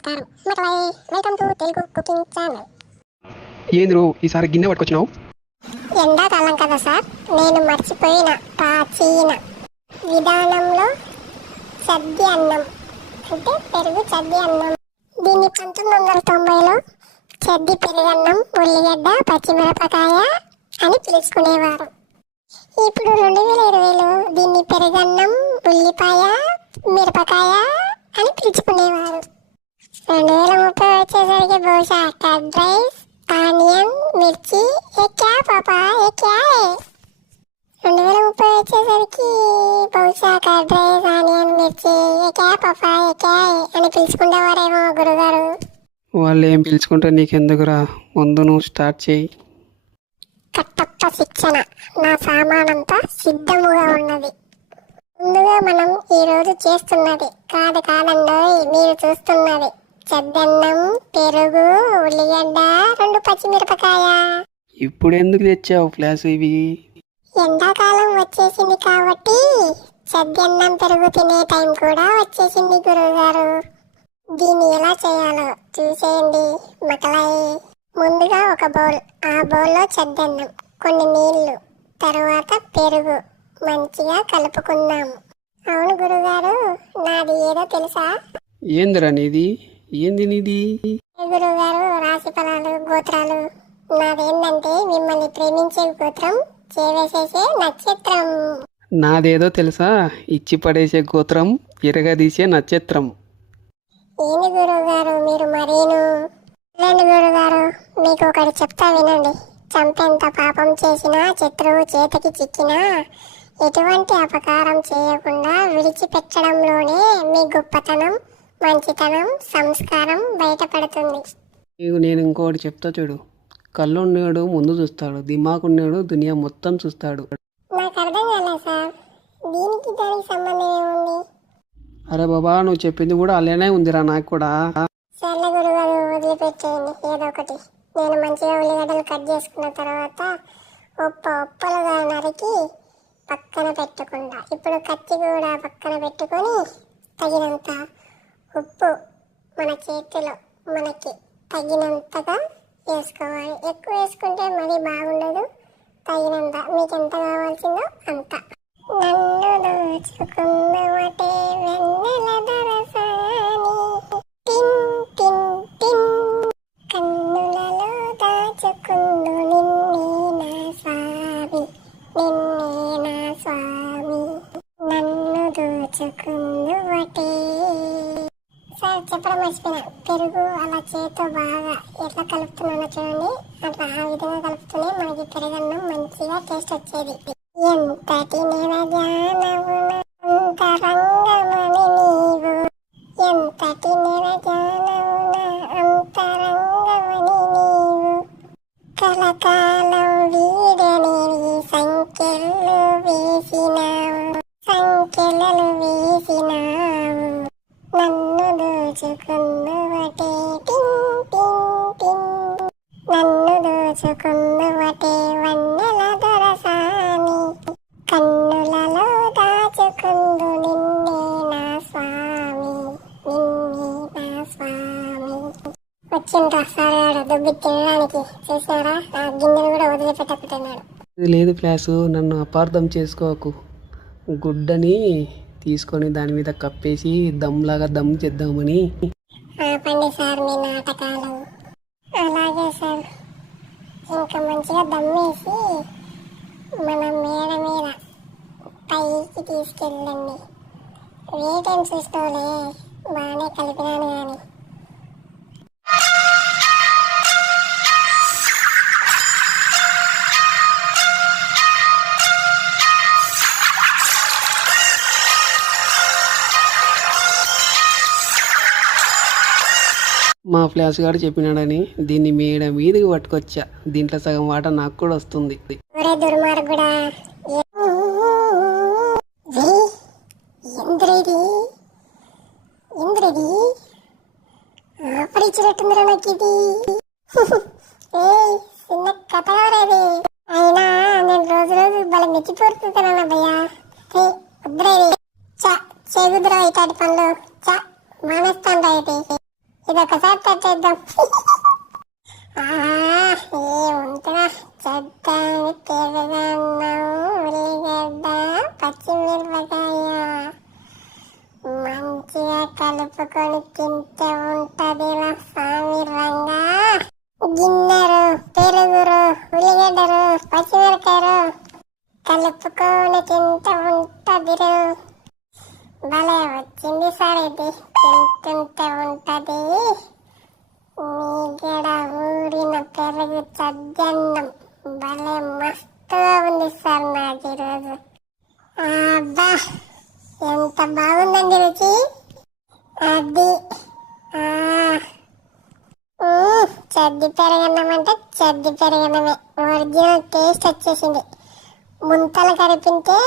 నమస్కారం. Welcome to Telugu cooking channel. ఏంద్రు ఈసారి గిన్నె పట్టుకొచ్చినావు? ఎండాకాలం కదా సార్, నేను మర్చిపోయిన ప్రాచీన విధానంలో చద్ది అన్నం అంటే పెరుగు చద్ది అన్నం. దీన్ని 1990లో చద్ది పెరుగన్నం, ఉల్లిగడ్డ, పచ్చిమిరపకాయ అని పిలుచుకునేవారు. ఇప్పుడు 2020లో దీన్ని పెరుగన్నం, ఉల్లిపాయ, మిరపకాయ అని పిలుచుకునేవారు. 2030 వచ్చేసరికి బహుశా కర్డ్ రైస్, ఆనియన్, మిర్చి, ఏ క్యా పాపా ఏ క్యా హై. 2030 వచ్చేసరికి బహుశా కర్డ్ రైస్, ఆనియన్, మిర్చి, ఏ క్యా పాపా ఏ క్యా హై అని పిలుచుకునేవారేమో గురుగారు. వాళ్ళు ఏం పిలుచుకుంటే నీకెందుకురా, ముందు నువ్వు స్టార్ట్ చేయి. కట్టప్ప శిక్షణ. నా సామానంతా సిద్ధముగా ఉన్నది. ముందుగా మనం ఈరోజు చేస్తున్నది కాదండోయ్, మీరు చూస్తున్నది చద్దన్నం, పెరుగు, ఉల్లిగడ్డ, 2 పచ్చిమిరపకాయ. ఇప్పుడు ఎందుకు తెచ్చావు ఫ్లాష్ ఇవి? ఎండాకాలం వచ్చేసింది కాబట్టి చద్దన్నం, పెరుగు తినే టైం కూడా వచ్చేసింది గురువుగారు. దీన్ని ఎలా చేయాలో చూసేయండి మకలాయి. ముందుగా ఒక బౌల్, ఆ బౌల్లో చద్దన్నం, కొన్ని నీళ్లు, తరువాత పెరుగు మంచిగా కలుపుకుందాము. అవును గురుగారు, నాది ఏదో తెలుసా? ఏందిరా నీది? ఏంది నీది? గురుగారు, రాశి ఫలాలు, గోత్రాలు. నాదేంటంటే మిమ్మల్ని ప్రేమించే గోత్రం, చేవేసేసే నక్షత్రం. నాదేదో తెలుసా? ఇచ్చి పడేసే గోత్రం, ఇరగదీసే నక్షత్రం. ఏంది గురుగారు మీరు మరీను? లేండి గురుగారు, మీకు ఒకటి చెప్తా వినండి. చంపేంత పాపం చేసినా, శత్రువు చేతికి చిక్కినా ఎటువంటి అపకారం చేయకుండా విడిచిపెట్టడంలోనే మీ గొప్పతనం, మంచితనం, సంస్కారం బయటపడుతుంది. నేను ఇంకోటి చెప్తా చూడు. కళ్ళున్నాడు ముందు చూస్తాడు, దిమాకున్నాడు దునియా మొత్తం చూస్తాడు. నాకు అర్థం కాలేదు సార్, దీనికి దానికి సంబంధం ఏముంది? అరే బాబా, నువ్వు చెప్పింది కూడా అలానే ఉందిరా నాకు కూడా. సర్లే గురుగారు, వదిలిపెట్టేయండి ఏదో ఒకటి. నేను మంచిగా ఉల్లిగడ్డలు కట్ చేసుకున్న తర్వాత ఒప్పలుగా నరికి పక్కన పెట్టుకుంటా. ఇప్పుడు కత్తి కూడా పక్కన పెట్టుకొని తగినంత ఉప్పు మన చేతిలో మనకి తగినంతగా వేసుకోవాలి. ఎక్కువ వేసుకుంటే మరీ బాగుండదు. తగినంత మీకు ఎంత కావాల్సిందో అంత. నన్ను దోచుకున్నవటే వెన్నెల దొరసాని, టిన్ టిన్ టిన్ కన్నులలో దాచుకుందు నిన్నే నా స్వామి, నిన్నే నా స్వామి, నన్ను దోచుకుందువటే. సార్ చెప్పడం మర్చిపోయినా, పెరుగు అలా చేతితో బాగా ఎట్లా కలుపుతున్నానో చూడండి. అట్లా ఆ విధంగా కలుపుతూనే మనకి పెరుగన్నం మంచిగా టేస్ట్ వచ్చేది. ఎంతటి నిరజానవు అంతరంగమని నీవు, ఎంతటి నిరజానవు అంతరంగమని నీవు, కలకాలం వీడనేవి సంఖ్యలు వేసినావు, సంఖ్యలు వేసినావు, నన్ను దోచుకున్నవటే టింగ్ టింగ్ టింగ్, నన్ను దోచుకున్నవటే వన్నెల దొరసాని, కన్నులలో దాచుకుందు నిన్నే నా స్వామి, నిన్నే నా స్వామి. వచ్చిండ్రా సార్ దుబ్బి తినడానికి. చూసారా, ఆ గిన్నెలు కూడా వదిలిపెట్టకుతున్నాడు. లేదు ఫ్లాష్, నన్ను అపార్థం చేసుకోకు. గుడ్డని తీసుకొని దాని మీద కప్పేసి దమ్లాగా దమ్ చేద్దామని. ఆపండి సార్ మీ నాటకాలు. అలాగే సార్, ఇంకా మంచిగా దమ్మేసి మన మేడ మీద పైకి తీసుకెళ్ళండి. వేటని చూసుకోలే, బాగానే కలిపినాను కానీ. మా ఫ్లాష్ గారు చెప్పినాడని దీన్ని మేడ మీదకి పట్టుకొచ్చా. దీంట్లో సగం వాట నాకు కూడా వస్తుంది. ఒరే దుర్మార్గుడా, ఇంద్రిది ఇంద్రిది ఆపరిచినట్టుందిరా నాకు ఇది. చిన్న కథగారేది అయినా నేను రోజు బల మెచ్చిపోతున్నాను భయ్యా. వద్దురేది చా చేగుద్దురా ఇటాటి పనులు, చా మానేస్తాను రా. ఇదొకసారి తట్టేద్దాం. ఏముంటున్నా చెద్దాన్ని పెరుగన్నం ఉల్లిగడ్డ పచ్చిమిరపకాయ మంచిగా కలుపుకొని తింటే ఉంటది సామిరంగా. గిన్నెరు పెరుగురు ఉల్లిగడ్డరు పచ్చిమిరకాయలు కలుపుకొని తింటే ఉంటదిరు. భలే వచ్చింది సార్, ఇది తింటుంటే ఉంటది మీగడ ఊరిన పెరుగు చద్దన్నం. భలే మస్తుగా ఉంది సార్ నాకు ఈరోజు. అబ్బా ఎంత బాగుందండి రుచి. అది చద్ది పెరగన్నం అంటే చద్ది పెరగన్నమే, ఒరిజినల్ టేస్ట్ వచ్చేసింది. ముంతలు కరిపింటే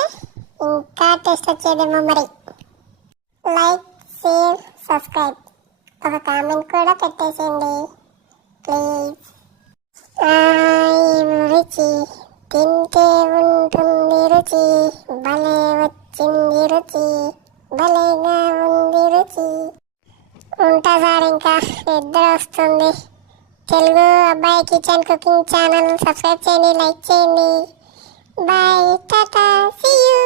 ఇంకా టేస్ట్ వచ్చేదేమో మరి. లైక్, షేర్, సబ్స్క్రైబ్, ఒక కామెంట్ కూడా పెట్టేసేయండి ప్లీజ్. రుచి తింటే ఉంటుంది రుచి, భలే వచ్చింది రుచి, భలేగా ఉంది రుచి. ఉంటా సార్, ఇంకా నిద్ర వస్తుంది. తెలుగు అబ్బాయి కిచెన్ కుకింగ్ ఛానల్ సబ్స్క్రైబ్ చేయండి, లైక్ చేయండి. Bye, tata, see you.